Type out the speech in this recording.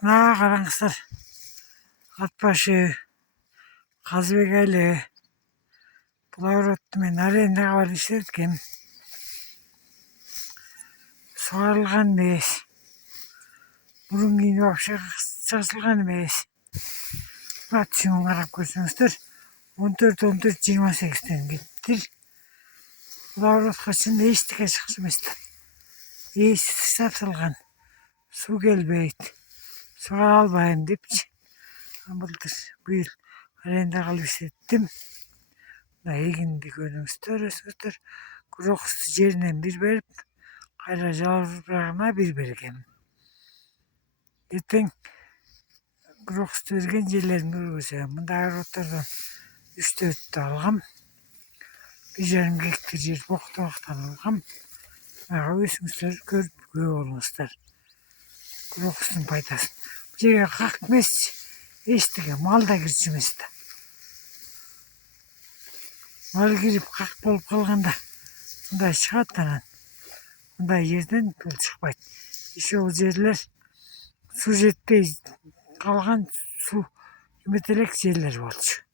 Мына қараңыздар, Атбашы, Қазыбек әлі, Бұлауратты мен арендаға барып істеткем. Суарылған емес. Бұрын кейін вообще жазылған емес. Мына түсімін қарап көрсеңіздер, 14-28 кеттір. Бұлауратқа шын ештеңе шықшы еместі. Есі сатылған. Су келбейді. Суға албайын депші. Былтыр биыл аренда қылып істеттім. Мына егінді көріңіздер. Құроқысты жерінен бір беріп, қайра жауырағына бір бергем. Ертең құроқысты берген жерлерімді көрсем. Мұнда агроттардан 3-4 алғам. 1,5 гектар жер боқтан алғам. Аға өсіңіздер көріп болыңыздар. Құроқыстың пайдасын. Бұл жерге қақ емес, ештіге мал да кірчіместі. Мал кіріп қақ болып қалғанда, мұндай шығаттанан. Мұндай жерден бұл шықпайды. Еще ол жерлер су жетпей қалған су үмітелек жерлер болшы.